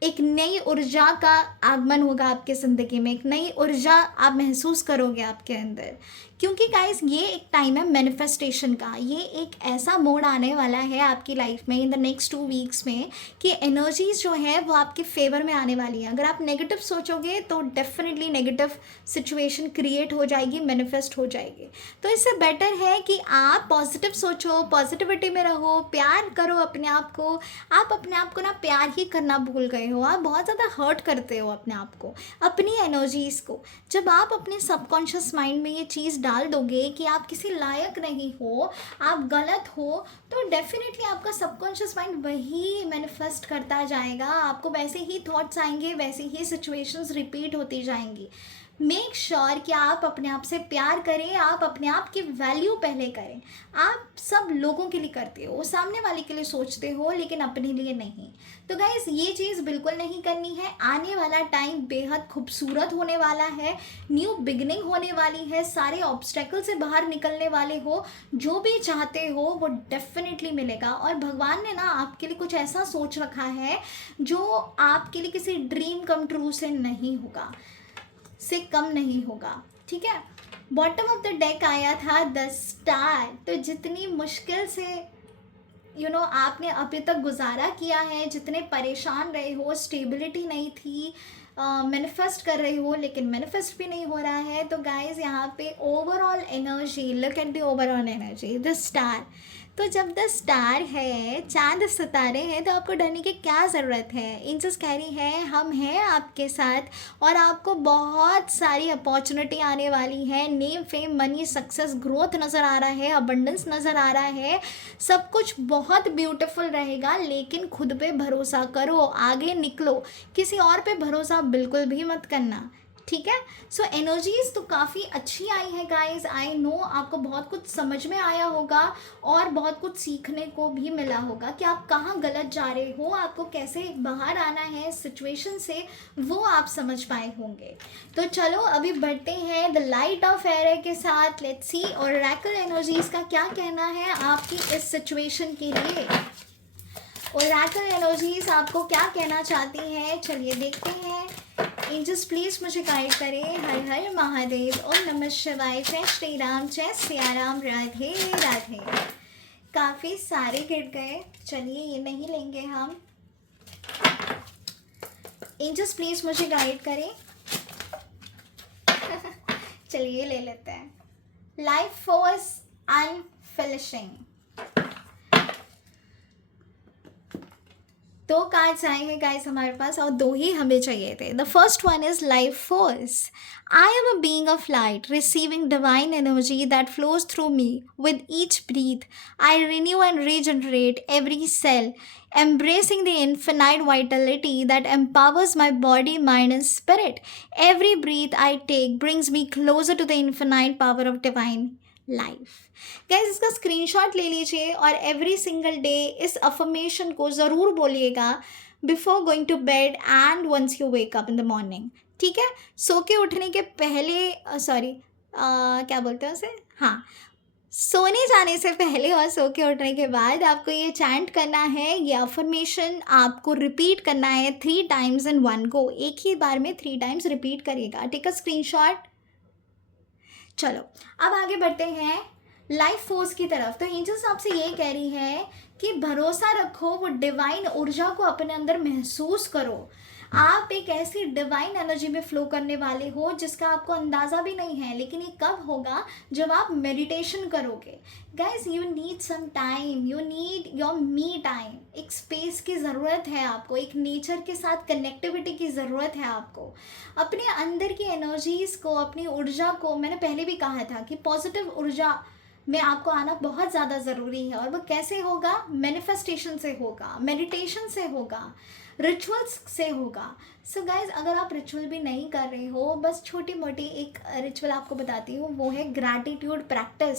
एक नई ऊर्जा का आगमन होगा आपके ज़िंदगी में, एक नई ऊर्जा आप महसूस करोगे आपके अंदर, क्योंकि गाइस ये एक टाइम है मैनिफेस्टेशन का, ये एक ऐसा मोड आने वाला है आपकी लाइफ में इन द नेक्स्ट 2 वीक्स में कि एनर्जीज जो है वो आपके फेवर में आने वाली है। अगर आप नेगेटिव सोचोगे तो डेफिनेटली नेगेटिव सिचुएशन क्रिएट हो जाएगी, मैनिफेस्ट हो जाएगी। तो इससे बेटर है कि आप पॉजिटिव सोचो, पॉजिटिविटी में रहो, प्यार करो अपने आप को। आप अपने आप को ना प्यार ही करना भूल गए हो, आप बहुत ज़्यादा हर्ट करते हो अपने आप को, अपनी एनर्जीज़ को। जब आप अपने सबकॉन्शियस माइंड में ये चीज़ डाल दोगे कि आप किसी लायक नहीं हो, आप गलत हो, तो डेफिनेटली आपका सबकॉन्शियस माइंड वही मैनिफेस्ट करता जाएगा। आपको वैसे ही थॉट्स आएंगे, वैसे ही सिचुएशंस रिपीट होती जाएंगी। मेक श्योर कि आप अपने आप से प्यार करें, आप अपने आप की वैल्यू पहले करें। आप सब लोगों के लिए करते हो, सामने वाले के लिए सोचते हो, लेकिन अपने लिए नहीं। तो गाइस ये चीज़ बिल्कुल नहीं करनी है। आने वाला टाइम बेहद खूबसूरत होने वाला है, न्यू बिगनिंग होने वाली है, सारे ऑब्स्टेकल से बाहर निकलने वाले हो, जो भी चाहते हो वो डेफिनेटली मिलेगा। और भगवान ने ना आपके लिए कुछ ऐसा सोच रखा है जो आपके लिए किसी ड्रीम कम ट्रू से नहीं होगा, से कम नहीं होगा, ठीक है। बॉटम ऑफ द डेक आया था द स्टार। तो जितनी मुश्किल से आपने अभी तक गुजारा किया है, जितने परेशान रहे हो, स्टेबिलिटी नहीं थी, मैनिफेस्ट कर रहे हो लेकिन मैनिफेस्ट भी नहीं हो रहा है, तो गाइज यहाँ पे overall energy, look at the overall energy, the star. तो जब द स्टार है, चांद सितारे हैं, तो आपको डरने की क्या ज़रूरत है। एंजल्स कह रही है हम हैं आपके साथ और आपको बहुत सारी अपॉर्चुनिटी आने वाली है। Name, fame, money, success, growth नज़र आ रहा है, अबंडेंस नज़र आ रहा है, सब कुछ बहुत ब्यूटीफुल रहेगा। लेकिन खुद पे भरोसा करो, आगे निकलो, किसी और पे भरोसा बिल्कुल भी मत करना, ठीक है। सो एनर्जीज तो काफ़ी अच्छी आई है गाइज, आई नो आपको बहुत कुछ समझ में आया होगा और बहुत कुछ सीखने को भी मिला होगा कि आप कहाँ गलत जा रहे हो, आपको कैसे बाहर आना है सिचुएशन से, वो आप समझ पाए होंगे। तो चलो अभी बढ़ते हैं द लाइट ऑफ एयर के साथ। लेट्स सी ओरेकल एनर्जीज का क्या कहना है आपकी इस सिचुएशन के लिए। ओरेकल एनर्जीज आपको क्या कहना चाहती हैं, चलिए देखते हैं। एंजल्स प्लीज़ मुझे गाइड करें। हर हर महादेव, ओम नमः शिवाय, जय श्री राम, जय सियाराम, राधे राधे। काफ़ी सारे गिर गए, चलिए ये नहीं लेंगे हम। एंजल्स प्लीज़ मुझे गाइड करें। चलिए ले लेते हैं। Life force unfinishing. दो कार्ड्स आए हैं गाइस हमारे पास और दो ही हमें चाहिए थे। The first one is life force. I am a being of light receiving divine energy that flows through me with each breath. I renew and regenerate every cell, embracing the infinite vitality that empowers my body, mind, and spirit. Every breath I take brings me closer to the infinite power of divine life. Guys इसका screenshot ले लीजिए और every single day इस affirmation को ज़रूर बोलिएगा before going to bed and once you wake up in the morning, ठीक है। सो के उठने के पहले, क्या बोलते हैं उसे, हाँ, सोने जाने से पहले और सो के उठने के बाद आपको ये चैंट करना है, ये अफर्मेशन आपको रिपीट करना है 3 टाइम्स इन वन गो। एक ही बार में 3 टाइम्स रिपीट करिएगा, टेक अ स्क्रीनशॉट। चलो अब आगे बढ़ते हैं लाइफ फोर्स की तरफ। तो एंजल्स आपसे ये कह रही है कि भरोसा रखो, वो डिवाइन ऊर्जा को अपने अंदर महसूस करो। आप एक ऐसी डिवाइन एनर्जी में फ्लो करने वाले हो जिसका आपको अंदाज़ा भी नहीं है, लेकिन ये कब होगा, जब आप मेडिटेशन करोगे। Guys you need some time, you need your me time. एक स्पेस की ज़रूरत है आपको, एक नेचर के साथ कनेक्टिविटी की ज़रूरत है आपको। अपने अंदर की एनर्जीज़ को, अपनी ऊर्जा को, मैंने पहले भी कहा था कि पॉजिटिव ऊर्जा में आपको आना बहुत ज़्यादा ज़रूरी है। और वो कैसे होगा, मैनिफेस्टेशन से होगा, मेडिटेशन से होगा, रिचुअल्स से होगा। सो गाइज अगर आप रिचुअल भी नहीं कर रहे हो, बस छोटी मोटी एक रिचुअल आपको बताती हूँ, वो है ग्रैटिट्यूड प्रैक्टिस।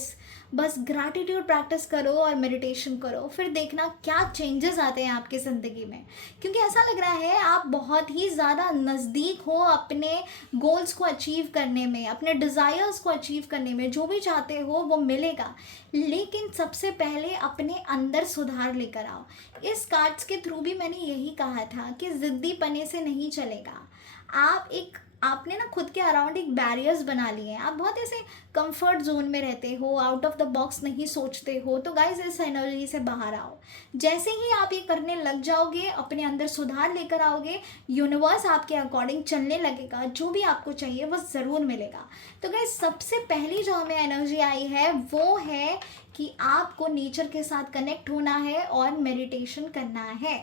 बस ग्रैटिट्यूड प्रैक्टिस करो और मेडिटेशन करो, फिर देखना क्या चेंजेस आते हैं आपकी ज़िंदगी में। क्योंकि ऐसा लग रहा है आप बहुत ही ज़्यादा नज़दीक हो अपने गोल्स को अचीव करने में, अपने डिज़ायर्स को अचीव करने में। जो भी चाहते हो वो मिलेगा, लेकिन सबसे पहले अपने अंदर सुधार लेकर आओ। इस कार्ड्स के थ्रू भी मैंने यही कहा था कि ज़िद्दी पने से नहीं चलेगा। आपने ना खुद के अराउंड एक बैरियर्स बना लिए हैं, आप बहुत ऐसे कंफर्ट जोन में रहते हो, आउट ऑफ द बॉक्स नहीं सोचते हो। तो गाइज इस एनर्जी से बाहर आओ। जैसे ही आप ये करने लग जाओगे, अपने अंदर सुधार लेकर आओगे, यूनिवर्स आपके अकॉर्डिंग चलने लगेगा, जो भी आपको चाहिए वो ज़रूर मिलेगा। तो गाइज सबसे पहली जो हमें एनर्जी आई है वो है कि आपको नेचर के साथ कनेक्ट होना है और मेडिटेशन करना है,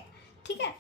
ठीक है।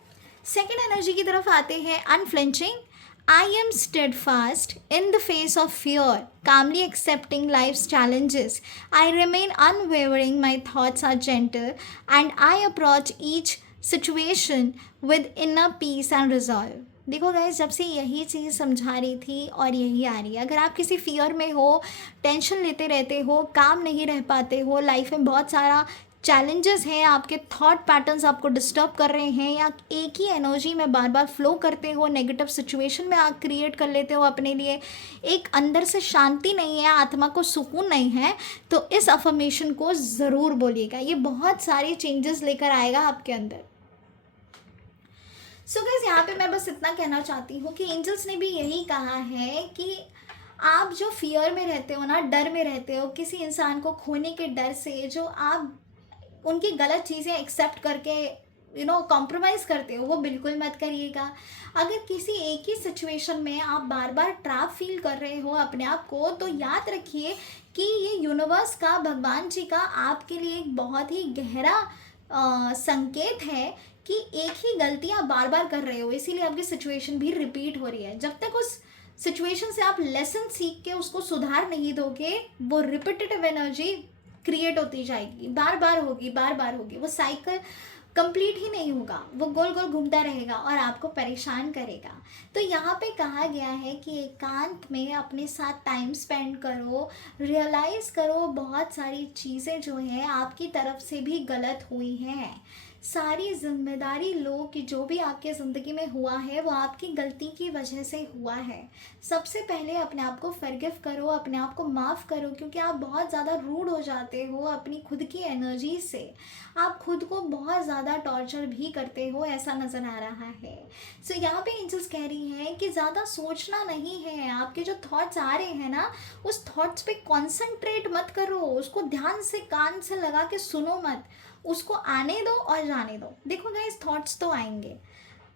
सेकेंड एनर्जी की तरफ आते हैं, unflinching. I am steadfast in the face of fear, calmly accepting life's challenges. I remain unwavering, my thoughts are gentle, and I approach each situation with inner peace and resolve. देखो guys, जब से यही चीज़ समझा रही थी और यही आ रही है। अगर आप किसी फियर में हो, टेंशन लेते रहते हो, काम नहीं रह पाते हो, लाइफ में बहुत सारा चैलेंजेस हैं, आपके थॉट पैटर्न्स आपको डिस्टर्ब कर रहे हैं, या एक ही एनर्जी में बार बार फ्लो करते हो, नेगेटिव सिचुएशन में आप क्रिएट कर लेते हो अपने लिए, एक अंदर से शांति नहीं है, आत्मा को सुकून नहीं है, तो इस अफर्मेशन को ज़रूर बोलिएगा। ये बहुत सारी चेंजेस लेकर आएगा आपके अंदर। सो गाइस, यहाँ पे मैं बस इतना कहना चाहती हूँ कि एंजल्स ने भी यही कहा है कि आप जो फियर में रहते हो ना, डर में रहते हो, किसी इंसान को खोने के डर से जो आप उनकी गलत चीज़ें एक्सेप्ट करके कॉम्प्रोमाइज़ करते हो, वो बिल्कुल मत करिएगा। अगर किसी एक ही सिचुएशन में आप बार बार ट्रैप फील कर रहे हो अपने आप को, तो याद रखिए कि ये यूनिवर्स का, भगवान जी का आपके लिए एक बहुत ही गहरा संकेत है कि एक ही गलती आप बार बार कर रहे हो, इसीलिए आपकी सिचुएशन भी रिपीट हो रही है। जब तक उस सिचुएशन से आप लेसन सीख के उसको सुधार नहीं दोगे, वो रिपीटेटिव एनर्जी क्रिएट होती जाएगी, बार बार होगी, वो साइकिल कंप्लीट ही नहीं होगा, वो गोल गोल घूमता रहेगा और आपको परेशान करेगा। तो यहाँ पे कहा गया है कि एकांत में अपने साथ टाइम स्पेंड करो, रियलाइज़ करो बहुत सारी चीज़ें जो हैं आपकी तरफ से भी गलत हुई हैं। सारी जिम्मेदारी लो कि जो भी आपके ज़िंदगी में हुआ है वो आपकी गलती की वजह से हुआ है। सबसे पहले अपने आप को फॉरगिव करो, अपने आप को माफ़ करो, क्योंकि आप बहुत ज़्यादा रूड हो जाते हो अपनी खुद की एनर्जी से। आप खुद को बहुत ज़्यादा टॉर्चर भी करते हो, ऐसा नज़र आ रहा है। सो यहाँ पे एंजल्स कह रही हैं कि ज़्यादा सोचना नहीं है। आपके जो थॉट्स आ रहे हैं ना, उस थॉट्स पे कॉन्सेंट्रेट मत करो, उसको ध्यान से कान से लगा के सुनो मत, उसको आने दो और जाने दो। देखो गाइस, थॉट्स तो आएंगे,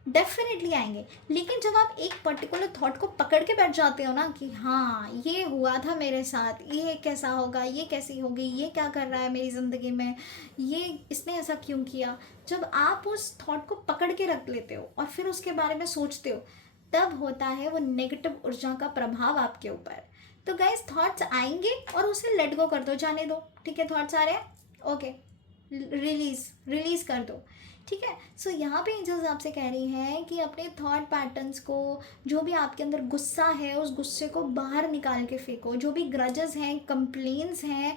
डेफिनेटली आएंगे, लेकिन जब आप एक पर्टिकुलर थॉट को पकड़ के बैठ जाते हो ना कि हाँ ये हुआ था मेरे साथ, ये कैसा होगा, ये कैसी होगी, ये क्या कर रहा है मेरी ज़िंदगी में, ये इसने ऐसा क्यों किया, जब आप उस थॉट को पकड़ के रख लेते हो और फिर उसके बारे में सोचते हो, तब होता है वो नेगेटिव ऊर्जा का प्रभाव आपके ऊपर। तो गाइस, थॉट्स आएंगे और उसे लेट गो कर दो, जाने दो। ठीक है, थॉट्स आ रहे हैं, ओके, रिलीज़ कर दो। ठीक है। सो यहाँ पे एंजल्स आपसे कह रही हैं कि अपने थॉट पैटर्न्स को, जो भी आपके अंदर गुस्सा है, उस गुस्से को बाहर निकाल के फेंको। जो भी ग्रजेस हैं, कंप्लेंट्स हैं,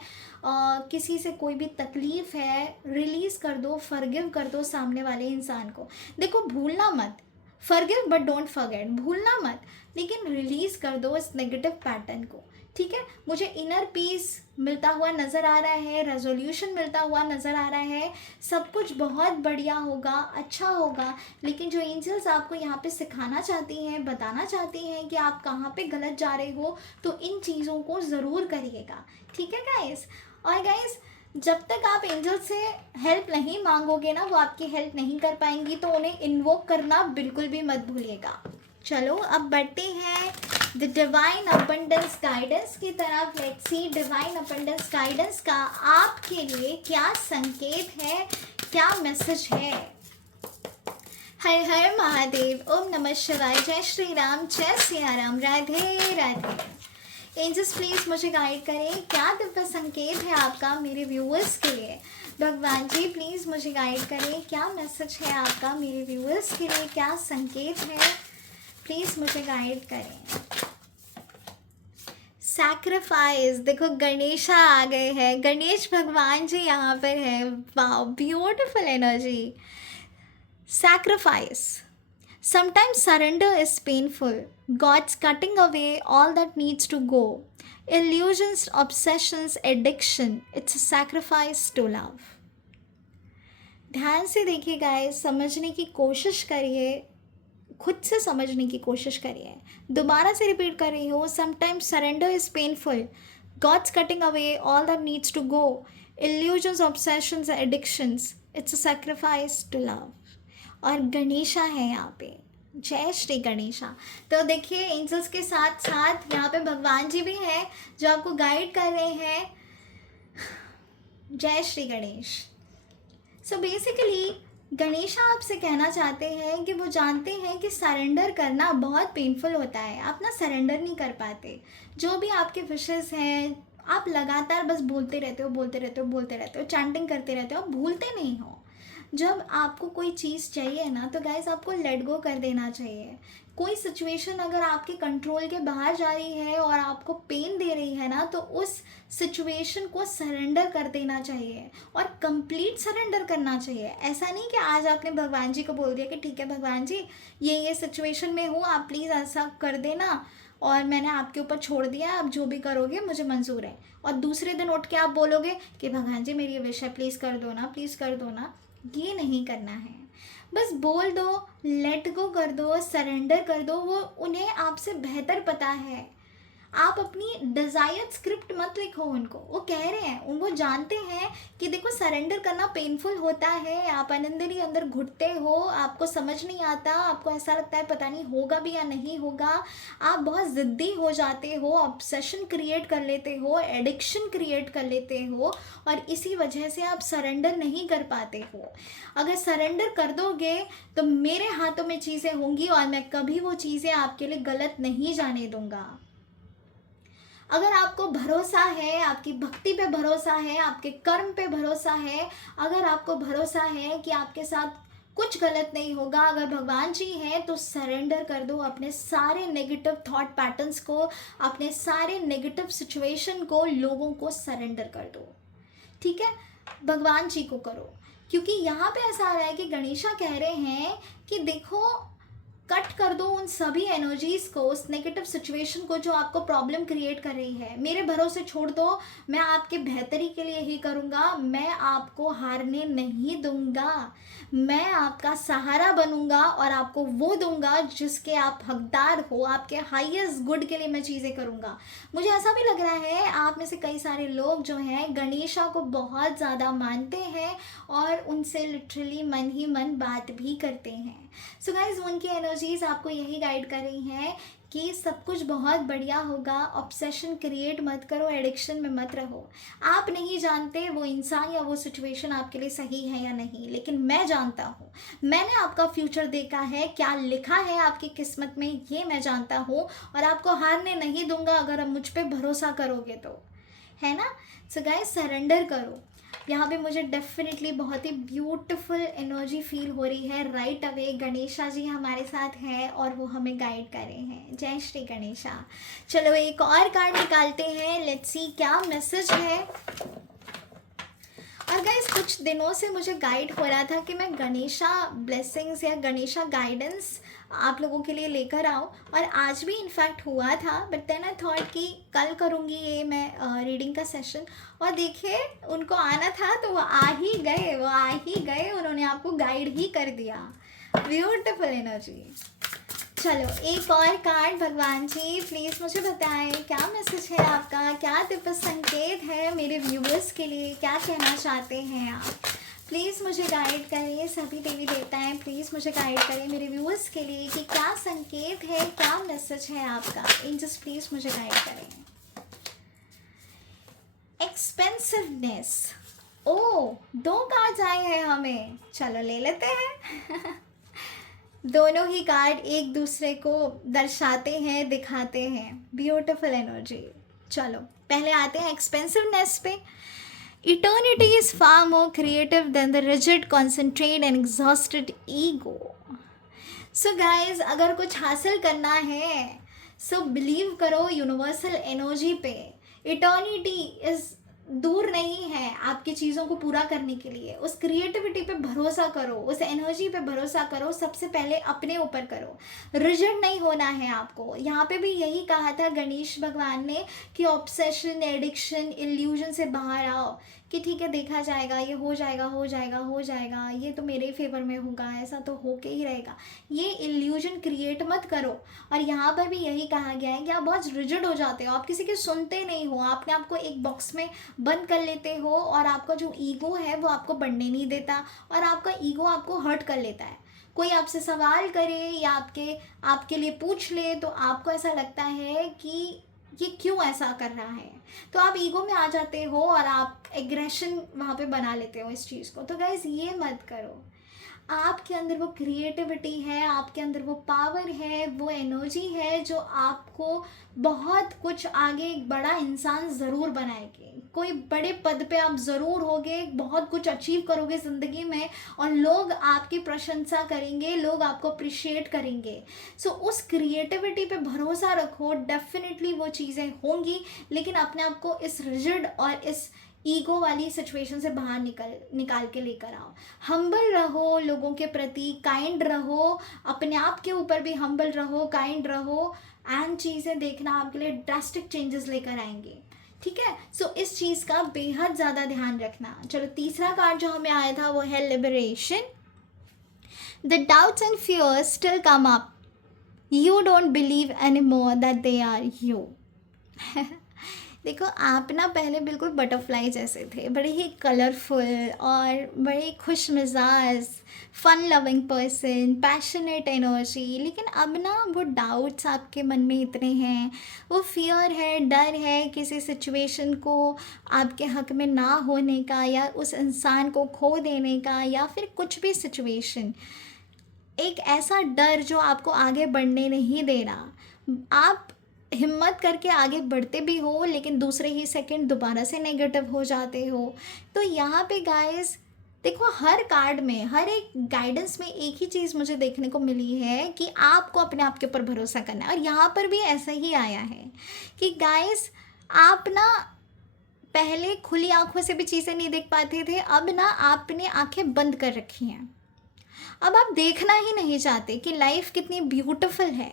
किसी से कोई भी तकलीफ़ है, रिलीज़ कर दो, फॉरगिव कर दो सामने वाले इंसान को। देखो, भूलना मत, फॉरगिव बट डोंट फॉरगेट, भूलना मत, लेकिन रिलीज़ कर दो इस नेगेटिव पैटर्न को। ठीक है, मुझे इनर पीस मिलता हुआ नज़र आ रहा है, रेजोल्यूशन मिलता हुआ नज़र आ रहा है, सब कुछ बहुत बढ़िया होगा, अच्छा होगा। लेकिन जो एंजल्स आपको यहाँ पे सिखाना चाहती हैं, बताना चाहती हैं कि आप कहाँ पे गलत जा रहे हो, तो इन चीज़ों को ज़रूर करिएगा। ठीक है गाइस। और गाइस, जब तक आप एंजल से हेल्प नहीं मांगोगे ना, वो आपकी हेल्प नहीं कर पाएंगी, तो उन्हें इन्वोक करना बिल्कुल भी मत भूलिएगा। चलो अब बढ़ते हैं द डिवाइन अबंडेंस गाइडेंस की तरफ। Let's see divine abundance guidance का आपके लिए क्या संकेत है, क्या मैसेज है। हर हर महादेव, ओम नमः शिवाय, जय श्री राम, जय सिया राम, राधे राधे। एंजल्स प्लीज़ मुझे गाइड करें, क्या दिव्य संकेत है आपका मेरे व्यूअर्स के लिए। भगवान जी प्लीज़ मुझे गाइड करें, क्या मैसेज है आपका मेरे व्यूअर्स के लिए, क्या संकेत है, प्लीज़ मुझे गाइड करें। सैक्रिफाइस, देखो गणेशा आ गए हैं, गणेश भगवान जी यहाँ पर है। Wow, beautiful energy. Sacrifice, sometimes surrender is painful. God's cutting away all that needs to go. Illusions, obsessions, addiction. It's a sacrifice to love. ध्यान से देखिए गाइस, समझने की कोशिश करिए, खुद से समझने की कोशिश करिए। दोबारा से रिपीट कर रही हूँ, sometimes surrender is painful, God's cutting away all that needs to go, illusions, obsessions, addictions, it's a sacrifice to love. और गणेशा है यहाँ पे, जय श्री गणेशा। तो देखिए एंजल्स के साथ साथ यहाँ पे भगवान जी भी हैं जो आपको गाइड कर रहे हैं। जय श्री गणेश। सो बेसिकली गणेशा आपसे कहना चाहते हैं कि वो जानते हैं कि सरेंडर करना बहुत पेनफुल होता है, आप ना सरेंडर नहीं कर पाते। जो भी आपके विशेस हैं आप लगातार बस बोलते रहते हो, बोलते रहते हो, बोलते रहते हो, चैंटिंग करते रहते हो, आप भूलते नहीं हो। जब आपको कोई चीज़ चाहिए ना तो गाइस आपको लेट गो कर देना चाहिए। कोई सिचुएशन अगर आपके कंट्रोल के बाहर जा रही है और आपको पेन दे रही है ना, तो उस सिचुएशन को सरेंडर कर देना चाहिए और कंप्लीट सरेंडर करना चाहिए। ऐसा नहीं कि आज आपने भगवान जी को बोल दिया कि ठीक है भगवान जी, ये सिचुएशन में हूँ, आप प्लीज़ ऐसा कर देना और मैंने आपके ऊपर छोड़ दिया, आप जो भी करोगे मुझे मंजूर है। और दूसरे दिन उठ के आप बोलोगे कि भगवान जी मेरी ये विश है, प्लीज़ कर दो ना, प्लीज़ कर दो ना। ये नहीं करना है। बस बोल दो, लेट गो कर दो, सरेंडर कर दो। वो उन्हें आपसे बेहतर पता है। आप अपनी डिज़ायर्ड स्क्रिप्ट मत लिखो उनको, वो कह रहे हैं, वो जानते हैं कि देखो सरेंडर करना पेनफुल होता है, आप अंदर ही अंदर घुटते हो, आपको समझ नहीं आता, आपको ऐसा लगता है पता नहीं होगा भी या नहीं होगा, आप बहुत ज़िद्दी हो जाते हो, ऑब्सेशन क्रिएट कर लेते हो, एडिक्शन क्रिएट कर लेते हो और इसी वजह से आप सरेंडर नहीं कर पाते हो। अगर सरेंडर कर दोगे तो मेरे हाथों में चीज़ें होंगी और मैं कभी वो चीज़ें आपके लिए गलत नहीं जाने दूंगा। अगर आपको भरोसा है, आपकी भक्ति पे भरोसा है, आपके कर्म पे भरोसा है, अगर आपको भरोसा है कि आपके साथ कुछ गलत नहीं होगा, अगर भगवान जी हैं, तो सरेंडर कर दो अपने सारे नेगेटिव थॉट पैटर्न्स को, अपने सारे नेगेटिव सिचुएशन को, लोगों को सरेंडर कर दो। ठीक है, भगवान जी को करो। क्योंकि यहाँ पे ऐसा आ रहा है कि गणेशा कह रहे हैं कि देखो कट कर दो उन सभी एनर्जीज़ को, उस नेगेटिव सिचुएशन को जो आपको प्रॉब्लम क्रिएट कर रही है। मेरे भरोसे छोड़ दो, मैं आपके बेहतरी के लिए ही करूँगा, मैं आपको हारने नहीं दूँगा, मैं आपका सहारा बनूँगा और आपको वो दूँगा जिसके आप हकदार हो, आपके हाईएस्ट गुड के लिए मैं चीज़ें करूँगा। मुझे ऐसा भी लग रहा है आप में से कई सारे लोग जो हैं गणेशा को बहुत ज़्यादा मानते हैं और उनसे लिटरली मन ही मन बात भी करते हैं। सो गाइज उनकी एनर्जीज आपको यही गाइड कर रही हैं कि सब कुछ बहुत बढ़िया होगा, ऑब्सेशन क्रिएट मत करो, एडिक्शन में मत रहो। आप नहीं जानते वो इंसान या वो सिचुएशन आपके लिए सही है या नहीं, लेकिन मैं जानता हूँ, मैंने आपका फ्यूचर देखा है, क्या लिखा है आपकी किस्मत में ये मैं जानता हूँ और आपको हारने नहीं दूंगा अगर आप मुझ पर भरोसा करोगे तो, है ना। सो गाइज सरेंडर करो। यहाँ पे मुझे डेफिनेटली बहुत ही ब्यूटीफुल एनर्जी फील हो रही है। राइट अवे गणेशा जी हमारे साथ हैं और वो हमें गाइड कर रहे हैं। जय श्री गणेशा। चलो एक और कार्ड निकालते हैं, लेट्स सी क्या मैसेज है। और गाइस कुछ दिनों से मुझे गाइड हो रहा था कि मैं गणेशा ब्लेसिंग्स या गणेशा गाइडेंस आप लोगों के लिए लेकर आऊँ, और आज भी इनफैक्ट हुआ था, बट देन आई थॉट कि कल करूँगी ये मैं रीडिंग का सेशन। और देखिए उनको आना था तो वो आ ही गए, उन्होंने आपको गाइड ही कर दिया। Beautiful energy. चलो एक और कार्ड। भगवान जी प्लीज़ मुझे बताएं क्या मैसेज है आपका, क्या दिव्य संकेत है मेरे व्यूवर्स के लिए, क्या कहना चाहते हैं आप। प्लीज़ मुझे गाइड करें, सभी देवी देवताएं प्लीज़ मुझे गाइड करें मेरे व्यूवर्स के लिए कि क्या संकेत है, क्या मैसेज है आपका। एंजल्स प्लीज़ मुझे गाइड करें। एक्सपेंसिवनेस। ओ 2 कार्ड्स आए हैं हमें, चलो ले लेते हैं। दोनों ही कार्ड एक दूसरे को दर्शाते हैं, दिखाते हैं। Beautiful energy. चलो पहले आते हैं एक्सपेंसिवनेस पे। Eternity is far more creative than the rigid, concentrate and exhausted ego. So guys अगर कुछ हासिल करना है सो बिलीव करो यूनिवर्सल एनर्जी पे। इटर्निटी इज दूर नहीं है आपकी चीज़ों को पूरा करने के लिए। उस क्रिएटिविटी पे भरोसा करो, उस एनर्जी पे भरोसा करो, सबसे पहले अपने ऊपर करो। रिजिड नहीं होना है आपको। यहाँ पे भी यही कहा था गणेश भगवान ने कि ऑब्सेशन, एडिक्शन, इल्यूजन से बाहर आओ, कि ठीक है देखा जाएगा, ये हो जाएगा हो जाएगा हो जाएगा, ये तो मेरे फेवर में होगा, ऐसा तो होके ही रहेगा। ये इल्यूजन क्रिएट मत करो। और यहाँ पर भी यही कहा गया है कि आप बहुत रिजिड हो जाते हो, आप किसी के सुनते नहीं हो, आपने आपको एक बॉक्स में बंद कर लेते हो और आपका जो ईगो है वो आपको बढ़ने नहीं देता और आपका ईगो आपको हर्ट कर लेता है। कोई आपसे सवाल करे या आपके लिए पूछ ले तो आपको ऐसा लगता है कि ये क्यों ऐसा कर रहा है, तो आप ईगो में आ जाते हो और आप एग्रेशन वहाँ पे बना लेते हो इस चीज़ को। तो गाइज़ ये मत करो। आपके अंदर वो क्रिएटिविटी है, आपके अंदर वो पावर है, वो एनर्जी है जो आपको बहुत कुछ आगे एक बड़ा इंसान ज़रूर बनाएगी। कोई बड़े पद पे आप ज़रूर होगे, बहुत कुछ अचीव करोगे ज़िंदगी में और लोग आपकी प्रशंसा करेंगे, लोग आपको अप्रिशिएट करेंगे। सो उस क्रिएटिविटी पे भरोसा रखो, डेफिनेटली वो चीज़ें होंगी, लेकिन अपने आप को इस रिजिड और इस ईगो वाली सिचुएशन से बाहर निकाल के लेकर आओ। हम्बल रहो, लोगों के प्रति काइंड रहो, अपने आप के ऊपर भी हम्बल रहो, काइंड रहो, एंड चीज़ें देखना आपके लिए ड्रास्टिक चेंजेस लेकर आएंगे। ठीक है, सो इस चीज़ का बेहद ज़्यादा ध्यान रखना। चलो तीसरा कार्ड जो हमें आया था वो है liberation. The doubts and fears still come up, you don't believe any more that they are you. देखो आप ना पहले बिल्कुल बटरफ्लाई जैसे थे, बड़े ही कलरफुल और बड़े खुश मिजाज, fun loving person, passionate energy, लेकिन अब ना वो डाउट्स आपके मन में इतने हैं, वो फियर है, डर है किसी सिचुएशन को आपके हक में ना होने का या उस इंसान को खो देने का या फिर कुछ भी सिचुएशन, एक ऐसा डर जो आपको आगे बढ़ने नहीं दे रहा। आप हिम्मत करके आगे बढ़ते भी हो लेकिन दूसरे ही सेकंड दोबारा से नेगेटिव हो जाते हो। तो यहाँ पे गाइस देखो, हर कार्ड में, हर एक गाइडेंस में एक ही चीज़ मुझे देखने को मिली है कि आपको अपने आप के ऊपर भरोसा करना है। और यहाँ पर भी ऐसा ही आया है कि गाइस आप ना पहले खुली आंखों से भी चीज़ें नहीं देख पाते थे, अब ना आपने आंखें बंद कर रखी हैं। अब आप देखना ही नहीं चाहते कि लाइफ कितनी ब्यूटीफुल है।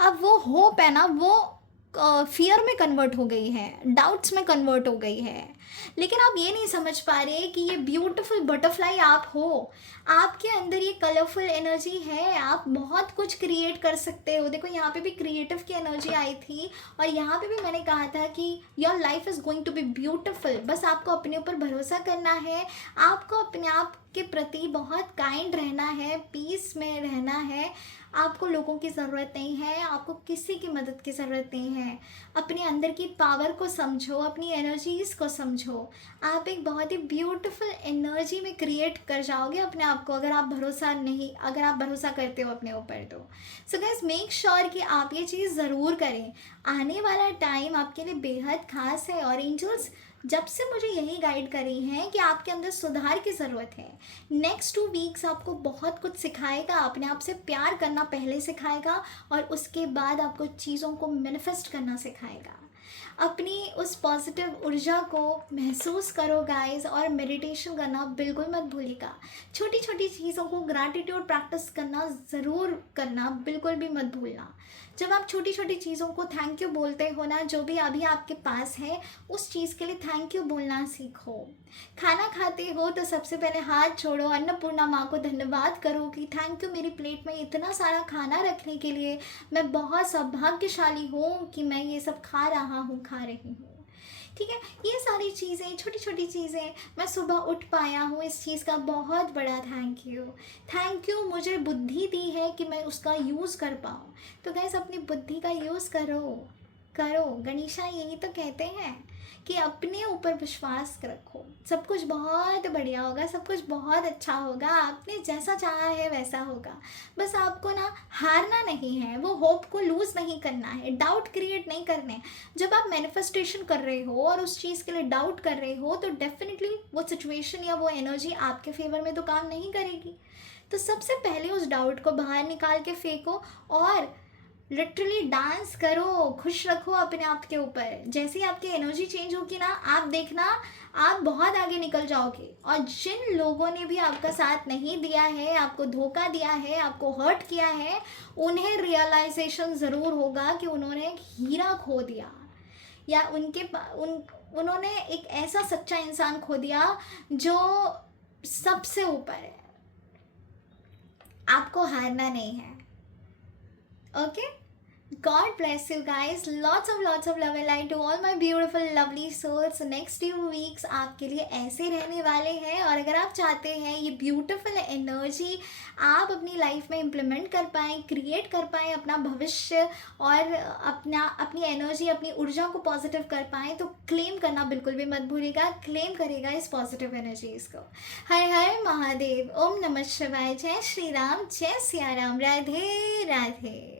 अब वो होप है ना, वो फियर में कन्वर्ट हो गई है, डाउट्स में कन्वर्ट हो गई है। लेकिन आप ये नहीं समझ पा रहे कि ये ब्यूटीफुल बटरफ्लाई आप हो, आपके अंदर ये कलरफुल एनर्जी है, आप बहुत कुछ क्रिएट कर सकते हो। देखो यहाँ पे भी क्रिएटिव की एनर्जी आई थी और यहाँ पे भी मैंने कहा था कि your life is going to be beautiful. बस आपको अपने ऊपर भरोसा करना है, आपको अपने आप के प्रति बहुत काइंड रहना है, पीस में रहना है। आपको लोगों की ज़रूरत नहीं है, आपको किसी की मदद की ज़रूरत नहीं है। अपने अंदर की पावर को समझो, अपनी एनर्जीज़ को समझो। आप एक बहुत ही ब्यूटीफुल एनर्जी में क्रिएट कर जाओगे अपने आप को, अगर आप भरोसा करते हो अपने ऊपर। तो सो गाइस मेक श्योर कि आप ये चीज़ ज़रूर करें। आने वाला टाइम आपके लिए बेहद खास है और एंजल्स जब से मुझे यही गाइड करी हैं कि आपके अंदर सुधार की ज़रूरत है। नेक्स्ट 2 वीक्स आपको बहुत कुछ सिखाएगा, अपने आप से प्यार करना पहले सिखाएगा और उसके बाद आपको चीज़ों को मैनिफेस्ट करना सिखाएगा। अपनी उस पॉजिटिव ऊर्जा को महसूस करो गाइस, और मेडिटेशन करना बिल्कुल मत भूलिएगा। छोटी छोटी चीज़ों को ग्रैटिट्यूड प्रैक्टिस करना ज़रूर करना, बिल्कुल भी मत भूलना। जब आप छोटी छोटी चीज़ों को थैंक यू बोलते हो ना, जो भी अभी आपके पास है उस चीज़ के लिए थैंक यू बोलना सीखो। खाना खाते हो तो सबसे पहले हाथ छोड़ो, अन्नपूर्णा माँ को धन्यवाद करो कि थैंक यू मेरी प्लेट में इतना सारा खाना रखने के लिए, मैं बहुत सौभाग्यशाली हूँ कि मैं ये सब खा रही हूँ। ठीक है, ये सारी चीज़ें, छोटी छोटी चीज़ें, मैं सुबह उठ पाया हूँ, इस चीज़ का बहुत बड़ा थैंक यू मुझे बुद्धि दी है कि मैं उसका यूज़ कर पाऊँ। तो गाइस अपनी बुद्धि का यूज़ करो। गणेशा यही तो कहते हैं कि अपने ऊपर विश्वास रखो, सब कुछ बहुत बढ़िया होगा, सब कुछ बहुत अच्छा होगा, आपने जैसा चाहा है वैसा होगा। बस आपको ना हारना नहीं है, वो होप को लूज़ नहीं करना है, डाउट क्रिएट नहीं करने। जब आप मैनिफेस्टेशन कर रहे हो और उस चीज़ के लिए डाउट कर रहे हो तो डेफिनेटली वो सिचुएशन या वो एनर्जी आपके फेवर में तो काम नहीं करेगी। तो सबसे पहले उस डाउट को बाहर निकाल के फेंको और लिटरली डांस करो, खुश रखो अपने आप के ऊपर। जैसे ही आपकी एनर्जी चेंज होगी ना, आप देखना आप बहुत आगे निकल जाओगे। और जिन लोगों ने भी आपका साथ नहीं दिया है, आपको धोखा दिया है, आपको हर्ट किया है, उन्हें रियलाइजेशन ज़रूर होगा कि उन्होंने एक हीरा खो दिया, या उन्होंने एक ऐसा सच्चा इंसान खो दिया जो सबसे ऊपर है। आपको हारना नहीं है। Okay, God bless you guys. Lots of love and light to all my beautiful lovely souls. Next few weeks आपके लिए ऐसे रहने वाले हैं, और अगर आप चाहते हैं ये ब्यूटीफुल एनर्जी आप अपनी लाइफ में इम्प्लीमेंट कर पाएँ, क्रिएट कर पाएँ अपना भविष्य, और अपनी एनर्जी, अपनी ऊर्जा को पॉजिटिव कर पाएँ, तो क्लेम करना बिल्कुल भी मत भूलिएगा। क्लेम करेगा इस पॉजिटिव एनर्जीज को। हर हर महादेव, ओम नमः शिवाय, जय श्री राम, जय सिया राम, राधे राधे।